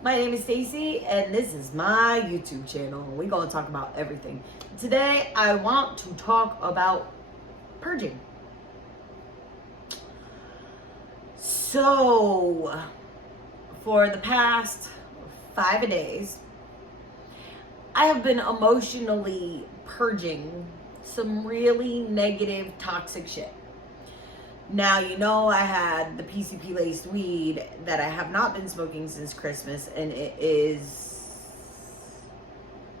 My name is Stacy, and this is my YouTube channel. We're going to talk about everything. Today, I want to talk about purging. So, for the past 5 days, I have been emotionally purging some really negative, toxic shit. Now, you know, I had the PCP laced weed that I have not been smoking since Christmas, and it is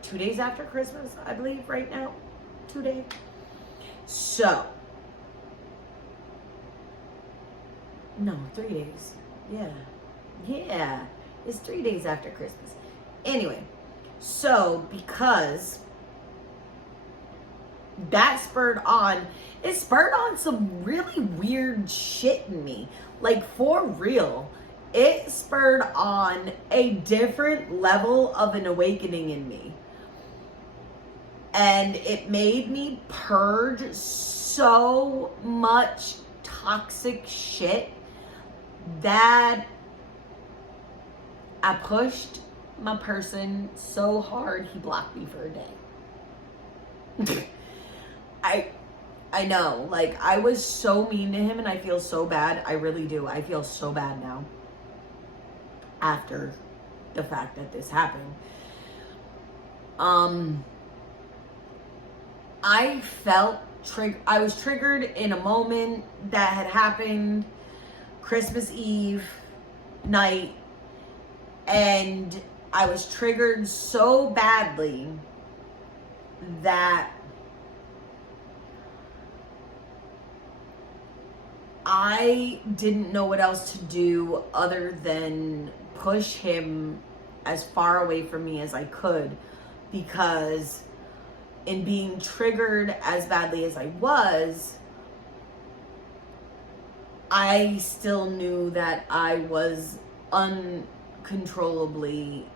2 days after Christmas, I believe, right now. 2 days. So, no, 3 days. Yeah, it's 3 days after Christmas. Anyway, so because that spurred on some really weird shit in me. Like, for real, it spurred on a different level of an awakening in me. And it made me purge so much toxic shit that I pushed my person so hard he blocked me for a day. I know, like, I was so mean to him, and I feel so bad. I really do. I feel so bad now after the fact that this happened. I felt I was triggered in a moment that had happened Christmas Eve night, and I was triggered so badly that I didn't know what else to do other than push him as far away from me as I could, because in being triggered as badly as I was, I still knew that I was uncontrollably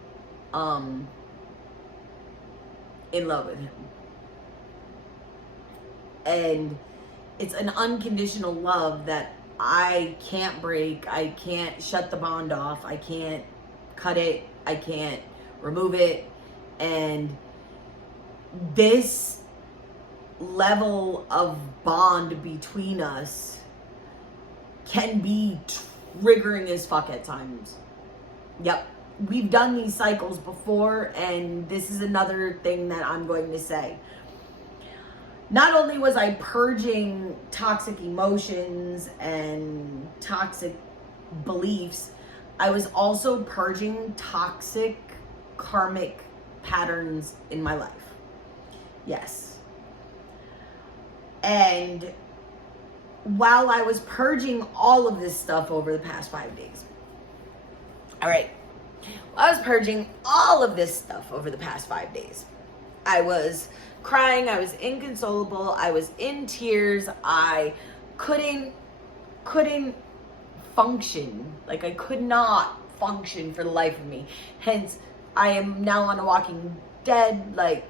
in love with him. And it's an unconditional love that I can't break. I can't shut the bond off. I can't cut it. I can't remove it. And this level of bond between us can be triggering as fuck at times. Yep. We've done these cycles before, and this is another thing that I'm going to say. Not only was I purging toxic emotions and toxic beliefs, I was also purging toxic karmic patterns in my life. Yes. And while I was purging all of this stuff over the past 5 days, all right, I was purging all of this stuff over the past 5 days. I was crying, I was inconsolable, I was in tears, I couldn't function. Like, I could not function for the life of me. Hence, I am now on The Walking Dead. Like,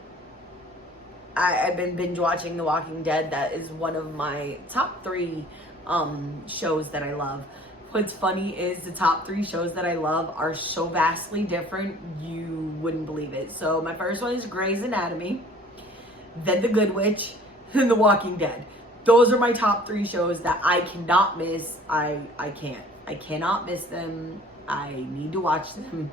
I've been binge watching The Walking Dead. That is one of my top 3 shows that I love. What's funny is the top 3 shows that I love are so vastly different, you wouldn't believe it. So my first one is Grey's Anatomy, then The Good Witch, then The Walking Dead. Those are my top 3 shows that I cannot miss. I cannot miss them. I need to watch them.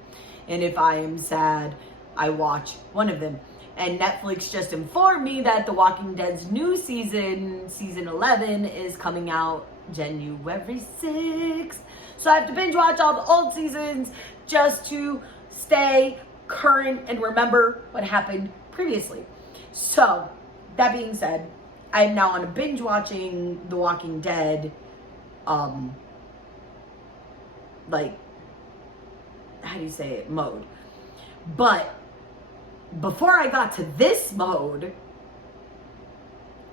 And if I am sad, I watch one of them. And Netflix just informed me that The Walking Dead's new season 11, is coming out January 6th. So I have to binge watch all the old seasons just to stay current and remember what happened previously. So, that being said, I am now on a binge watching The Walking Dead, like, how do you say it, mode. But before I got to this mode,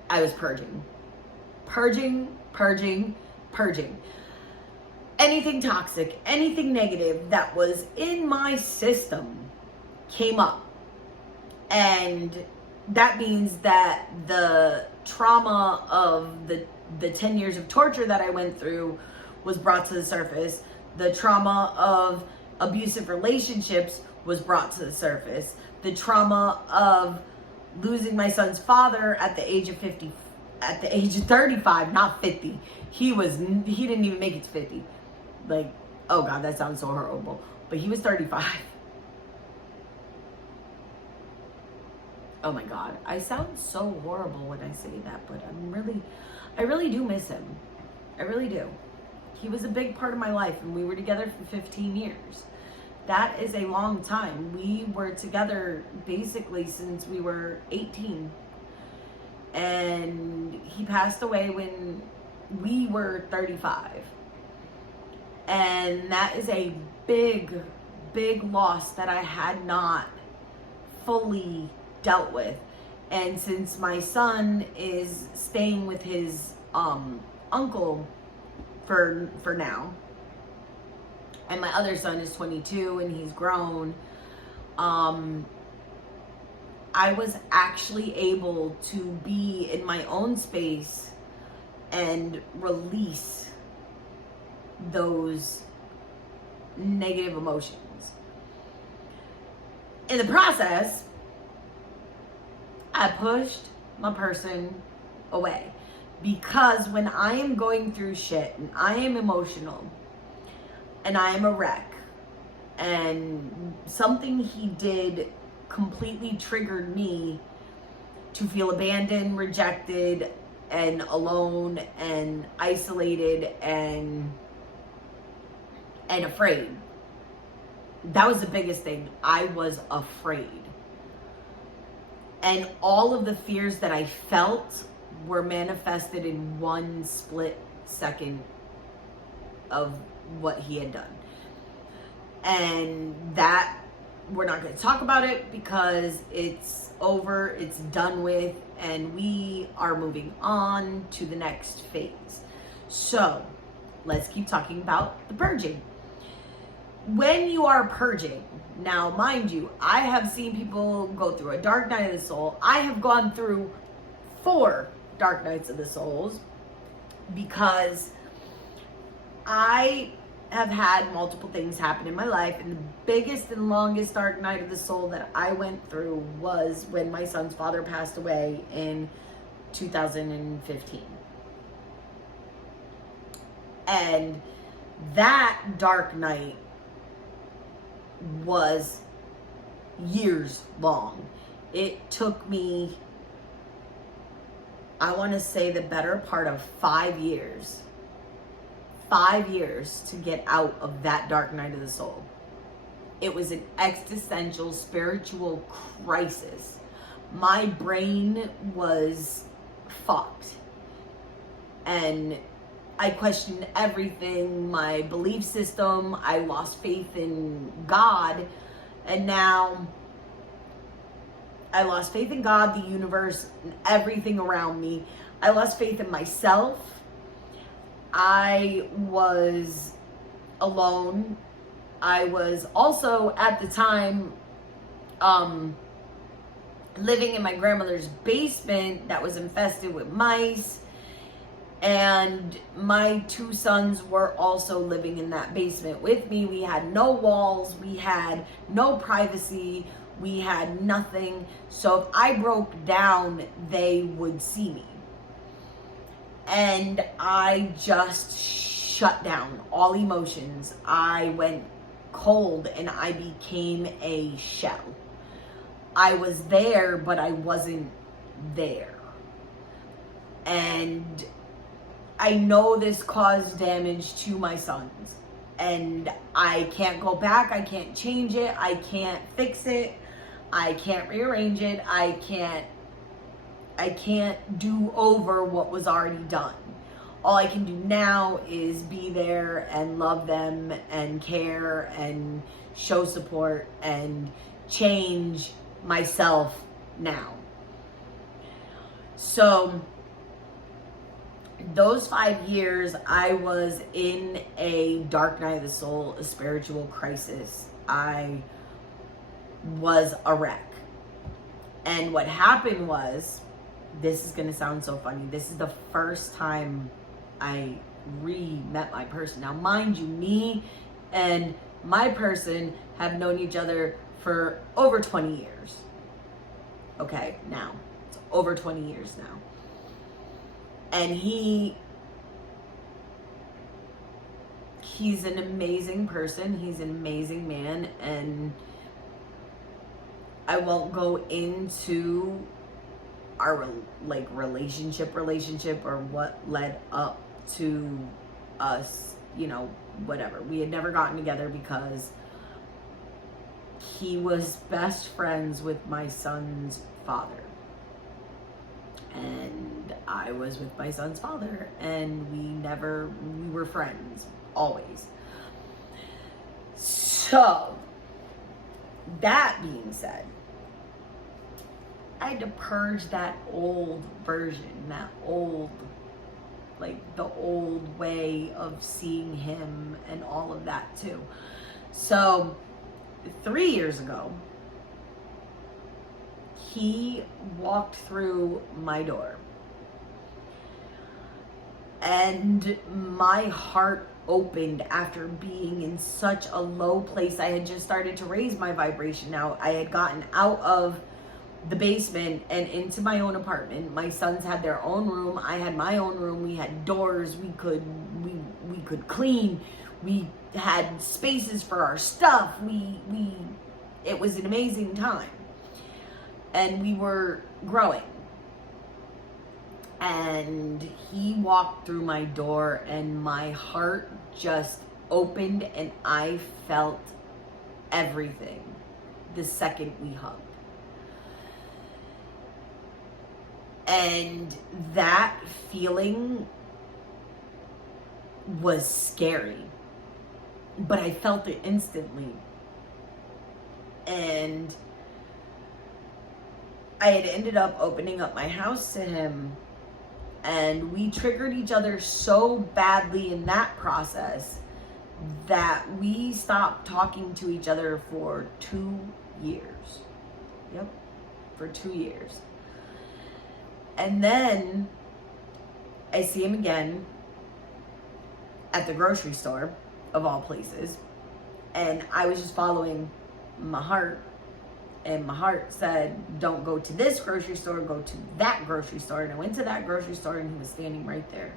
I was purging. Purging. Anything toxic, anything negative that was in my system came up. And that means that the trauma of the 10 years of torture that I went through was brought to the surface. The trauma of abusive relationships was brought to the surface. The trauma of losing my son's father at the age of 35, not 50. He didn't even make it to 50. Like, oh God, that sounds so horrible. But he was 35. Oh my God, I sound so horrible when I say that, but I really do miss him. I really do. He was a big part of my life, and we were together for 15 years. That is a long time. We were together basically since we were 18. And he passed away when we were 35. And that is a big, big loss that I had not fully dealt with. And since my son is staying with his uncle for now, and my other son is 22 and he's grown, I was actually able to be in my own space and release those negative emotions. In the process, I pushed my person away, because when I am going through shit and I am emotional and I am a wreck, and something he did completely triggered me to feel abandoned, rejected, and alone and isolated and afraid. That was the biggest thing. I was afraid. And all of the fears that I felt were manifested in one split second of what he had done. And that, we're not going to talk about it because it's over, it's done with, and we are moving on to the next phase. So let's keep talking about the purging. When you are purging, now mind you, I have seen people go through a dark night of the soul. I have gone through 4 dark nights of the souls because I have had multiple things happen in my life, and the biggest and longest dark night of the soul that I went through was when my son's father passed away in 2015. And that dark night was years long. It took me, I want to say, the better part of 5 years. 5 years to get out of that dark night of the soul. It was an existential spiritual crisis. My brain was fucked. And I questioned everything, my belief system. I lost faith in God. And now I lost faith in God, the universe, and everything around me. I lost faith in myself. I was alone. I was also at the time living in my grandmother's basement that was infested with mice. And my 2 sons were also living in that basement with me. We had no walls. We had no privacy. We had nothing. So if I broke down, they would see me. And I just shut down all emotions. I went cold and I became a shell. I was there, but I wasn't there. And I know this caused damage to my sons. And I can't go back. I can't change it. I can't fix it. I can't rearrange it. I can't do over what was already done. All I can do now is be there and love them and care and show support and change myself now. So those 5 years, I was in a dark night of the soul, a spiritual crisis. I was a wreck. And what happened was, this is going to sound so funny. This is the first time I re-met my person. Now, mind you, me and my person have known each other for over 20 years. Okay, now. It's over 20 years now. And he's an amazing person. He's an amazing man. And I won't go into our relationship or what led up to us, whatever. We had never gotten together because he was best friends with my son's father. And I was with my son's father, and we were friends, always. So, that being said, I had to purge that old version, the old way of seeing him and all of that too. So 3 years ago, he walked through my door and my heart opened after being in such a low place. I had just started to raise my vibration now. I had gotten out of the basement and into my own apartment. My sons had their own room. I had my own room. We had doors. We could clean. We had spaces for our stuff. It was an amazing time. And we were growing. And he walked through my door and my heart just opened and I felt everything the second we hugged. And that feeling was scary, but I felt it instantly. And I had ended up opening up my house to him, and we triggered each other so badly in that process that we stopped talking to each other for 2 years. Yep, for 2 years. And then I see him again at the grocery store, of all places. And I was just following my heart. And my heart said, don't go to this grocery store, go to that grocery store. And I went to that grocery store and he was standing right there.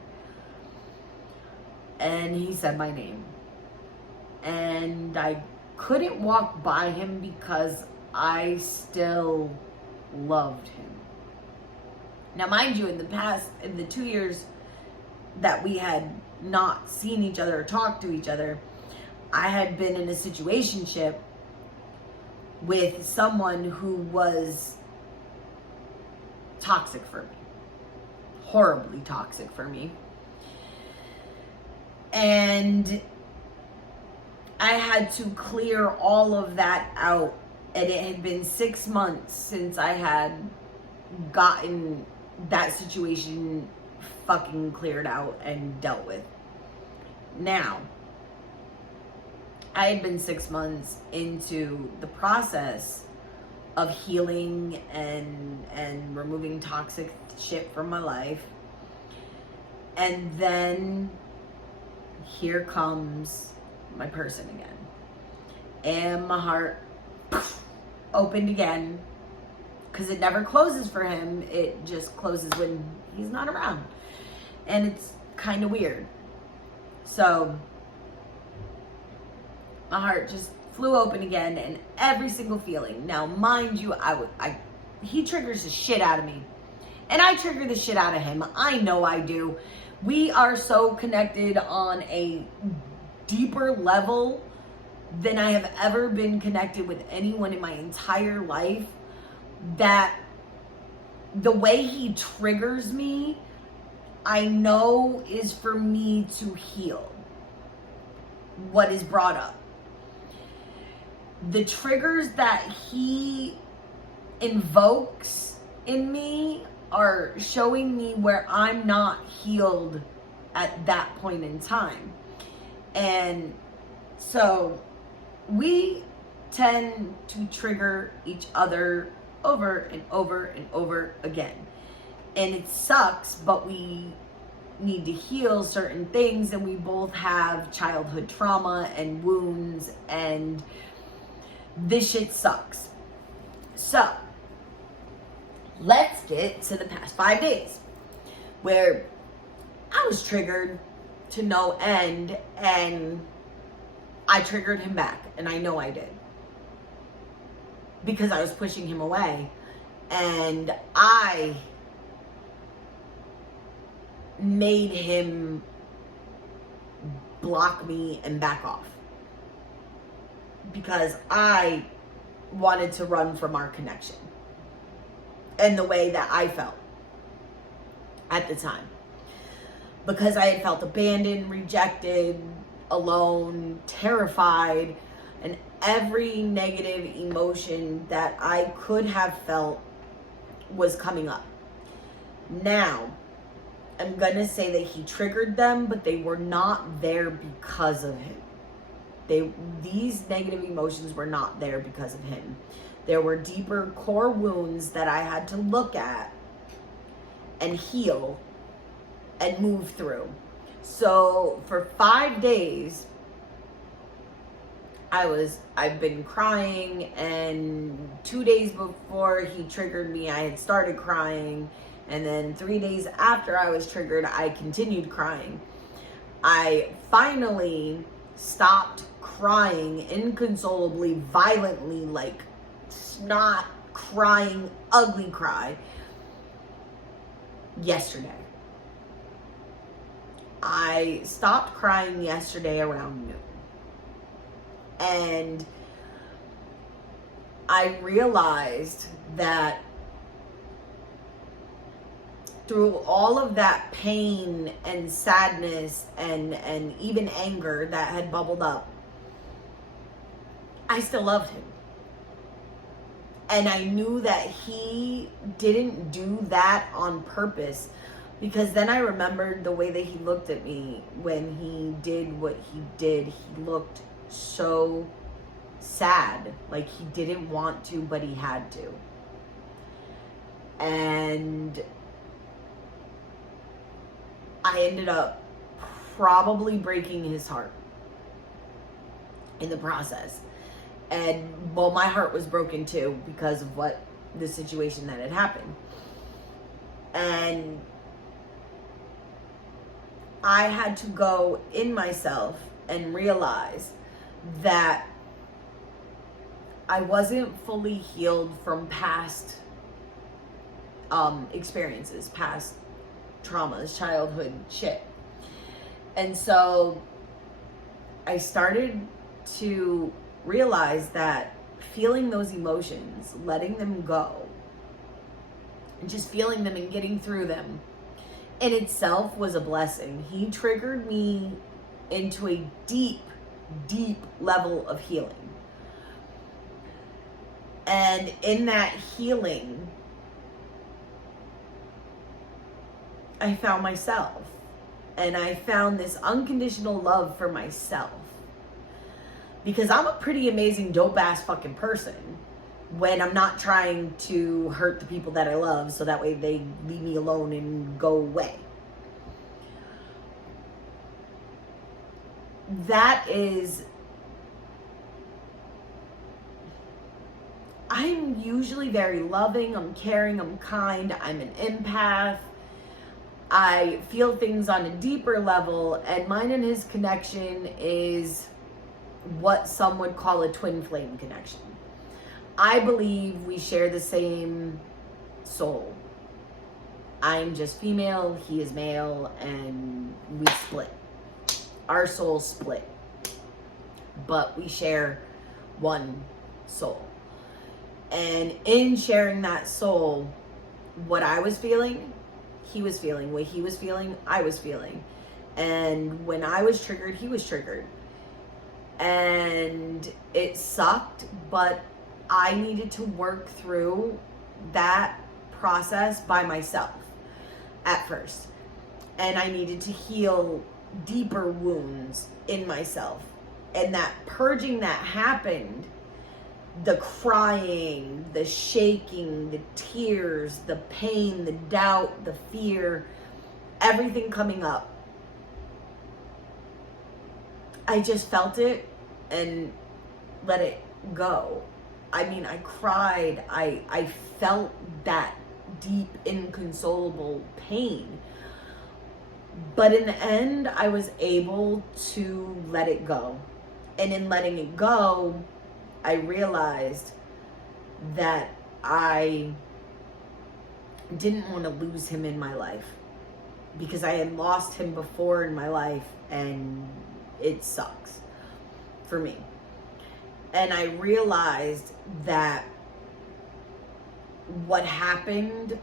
And he said my name. And I couldn't walk by him because I still loved him. Now, mind you, in the 2 years that we had not seen each other or talked to each other, I had been in a situationship with someone who was toxic for me. Horribly toxic for me. And I had to clear all of that out. And it had been 6 months since I had gotten that situation fucking cleared out and dealt with. Now, I had been 6 months into the process of healing and removing toxic shit from my life. And then here comes my person again. And my heart opened again. Because it never closes for him. It just closes when he's not around. And it's kind of weird. So my heart just flew open again, and every single feeling. Now, mind you, he triggers the shit out of me. And I trigger the shit out of him. I know I do. We are so connected on a deeper level than I have ever been connected with anyone in my entire life, that the way he triggers me, I know is for me to heal what is brought up. The triggers that he invokes in me are showing me where I'm not healed at that point in time. And so we tend to trigger each other over and over and over again. And it sucks, but we need to heal certain things, and we both have childhood trauma and wounds, and this shit sucks. So, let's get to the past 5 days where I was triggered to no end, and I triggered him back, and I know I did. Because I was pushing him away, and I made him block me and back off. Because I wanted to run from our connection and the way that I felt at the time. Because I had felt abandoned, rejected, alone, terrified, and every negative emotion that I could have felt was coming up. Now, I'm gonna say that he triggered them, but they were not there because of him. These negative emotions were not there because of him. There were deeper core wounds that I had to look at and heal and move through. So for 5 days, I've been crying, and 2 days before he triggered me, I had started crying, and then 3 days after I was triggered, I continued crying. I finally stopped crying inconsolably, violently, like snot crying, ugly cry, yesterday. I stopped crying yesterday around noon. And I realized that through all of that pain and sadness and even anger that had bubbled up, I still loved him. And I knew that he didn't do that on purpose, because then I remembered the way that he looked at me when he did what he did. He looked so sad, like he didn't want to, but he had to. And I ended up probably breaking his heart in the process. And well, my heart was broken too because of what the situation that had happened. And I had to go in myself and realize that I wasn't fully healed from past experiences, past traumas, childhood shit. And so I started to realize that feeling those emotions, letting them go, and just feeling them and getting through them in itself was a blessing. He triggered me into a deep, deep level of healing. And in that healing, I found myself. And I found this unconditional love for myself. Because I'm a pretty amazing, dope-ass fucking person when I'm not trying to hurt the people that I love, so that way they leave me alone and go away. That is... I'm usually very loving, I'm caring, I'm kind, I'm an empath. I feel things on a deeper level, and mine and his connection is what some would call a twin flame connection. I believe we share the same soul. I'm just female, he is male, and we split. Our souls split. But we share one soul. And in sharing that soul, what I was feeling, he was feeling. What he was feeling, I was feeling. And when I was triggered, he was triggered. And it sucked, but I needed to work through that process by myself at first. And I needed to heal deeper wounds in myself. And that purging that happened, the crying, the shaking, the tears, the pain, the doubt, the fear, everything coming up, I just felt it and let it go. I mean, I cried. I felt that deep, inconsolable pain. But in the end, I was able to let it go. And in letting it go, I realized that I didn't want to lose him in my life, because I had lost him before in my life, and it sucks for me. And I realized that what happened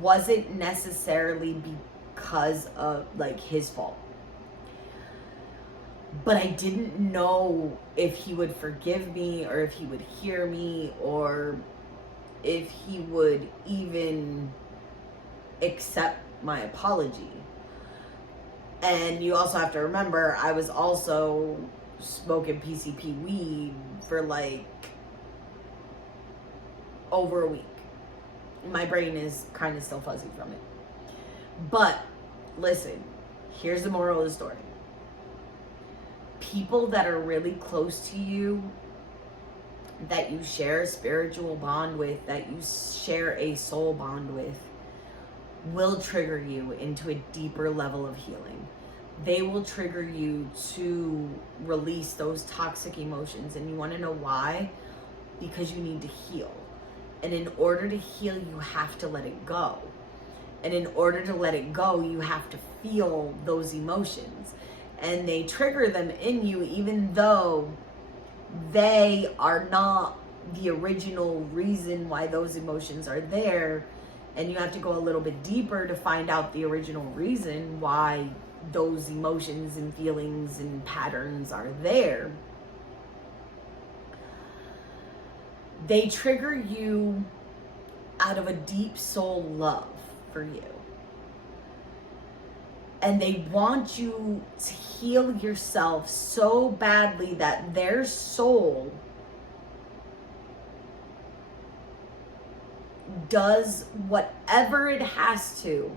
wasn't necessarily because of like his fault. But I didn't know if he would forgive me, or if he would hear me, or if he would even accept my apology. And you also have to remember, I was also smoking PCP weed for like over a week. My brain is kind of still fuzzy from it. But listen, here's the moral of the story. People that are really close to you, that you share a spiritual bond with, that you share a soul bond with, will trigger you into a deeper level of healing. They will trigger you to release those toxic emotions. And you want to know why? Because you need to heal. And in order to heal, you have to let it go. And in order to let it go, you have to feel those emotions. And they trigger them in you, even though they are not the original reason why those emotions are there. And you have to go a little bit deeper to find out the original reason why those emotions and feelings and patterns are there. They trigger you out of a deep soul love for you. And they want you to heal yourself so badly that their soul does whatever it has to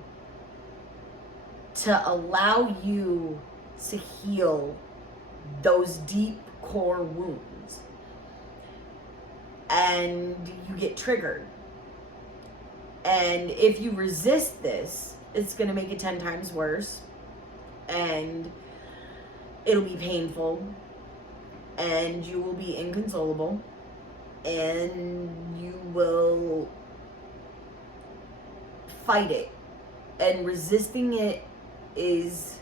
allow you to heal those deep core wounds. And you get triggered. And if you resist this, it's going to make it 10 times worse. And it'll be painful. And you will be inconsolable. And you will fight it. And resisting it is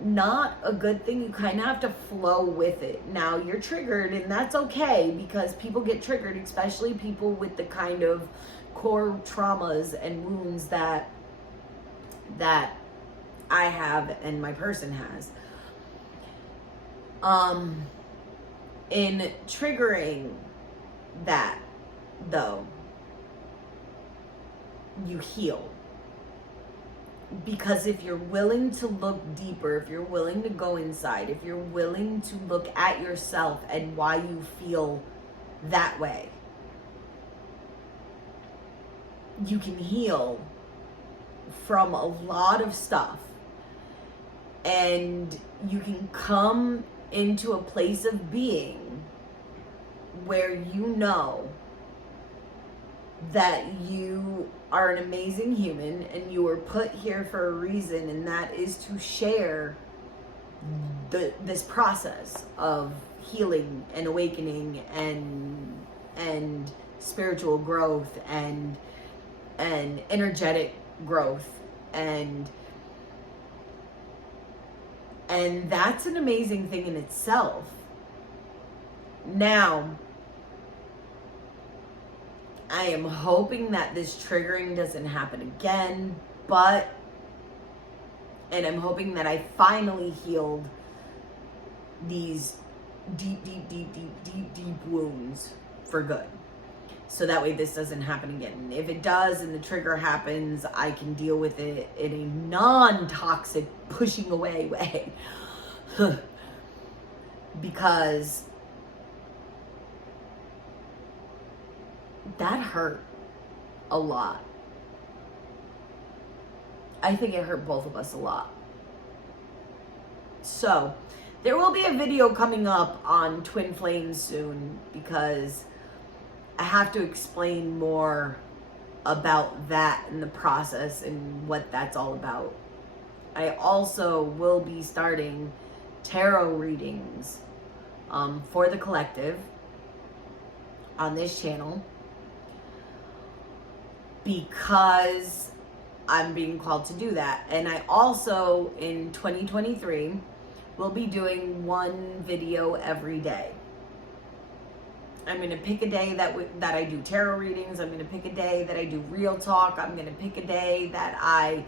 not a good thing. You kind of have to flow with it. Now, you're triggered, and that's okay, because people get triggered, especially people with the kind of core traumas and wounds that I have and my person has. In triggering that, though, you heal. Because if you're willing to look deeper, if you're willing to go inside, if you're willing to look at yourself and why you feel that way, you can heal from a lot of stuff. And you can come into a place of being where you know that you are an amazing human and you were put here for a reason, and that is to share this process of healing and awakening and spiritual growth and energetic growth, and that's an amazing thing in itself. Now, I am hoping that this triggering doesn't happen again, and I'm hoping that I finally healed these deep wounds for good. So that way this doesn't happen again. If it does and the trigger happens, I can deal with it in a non-toxic, pushing away way. Because that hurt a lot. I think it hurt both of us a lot. So there will be a video coming up on Twin Flames soon, because I have to explain more about that and the process and what that's all about. I also will be starting tarot readings for the collective on this channel, because I'm being called to do that. And I also, in 2023, will be doing one video every day. I'm going to pick a day that I do tarot readings. I'm going to pick a day that I do real talk. I'm going to pick a day that I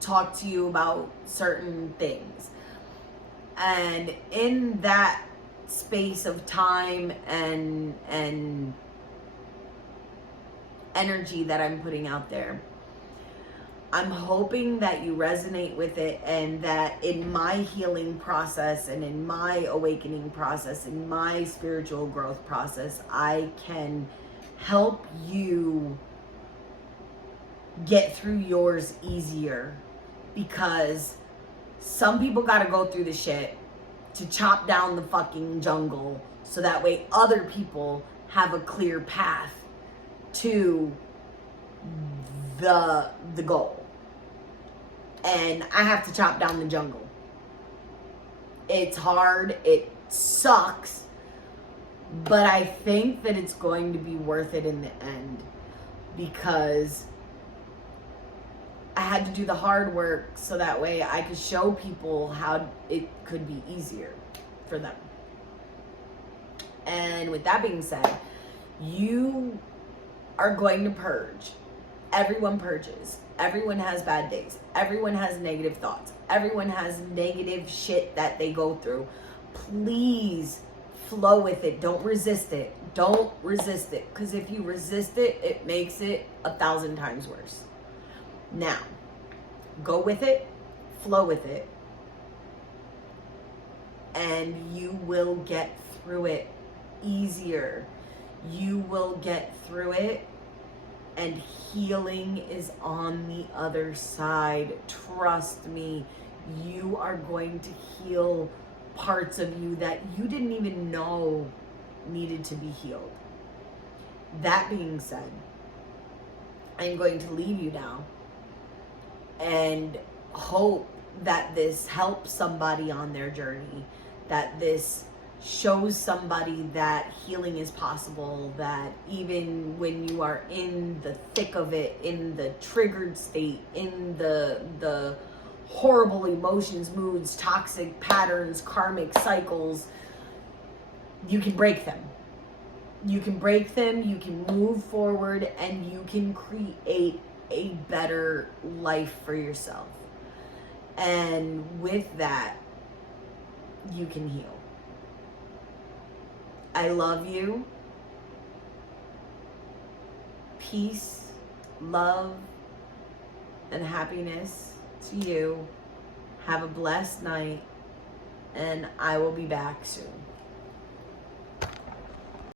talk to you about certain things. And in that space of time and energy that I'm putting out there, I'm hoping that you resonate with it, and that in my healing process and in my awakening process, in my spiritual growth process, I can help you get through yours easier. Because some people gotta go through the shit to chop down the fucking jungle, so that way other people have a clear path to the goal. And I have to chop down the jungle. It's hard, it sucks, but I think that it's going to be worth it in the end, because I had to do the hard work so that way I could show people how it could be easier for them. And with that being said, you are going to purge. Everyone purges. Everyone has bad days. Everyone has negative thoughts. Everyone has negative shit that they go through. Please flow with it. Don't resist it. Don't resist it. Because if you resist it, it makes it 1,000 times worse. Now, go with it. Flow with it. And you will get through it easier. You will get through it. And healing is on the other side. Trust me, you are going to heal parts of you that you didn't even know needed to be healed. That being said, I'm going to leave you now and hope that this helps somebody on their journey, that this shows somebody that healing is possible, that even when you are in the thick of it, in the triggered state, in the horrible emotions, moods, toxic patterns, karmic cycles, you can break them. You can break them, you can move forward, and you can create a better life for yourself. And with that, you can heal. I love you. Peace, love, and happiness to you. Have a blessed night, and I will be back soon.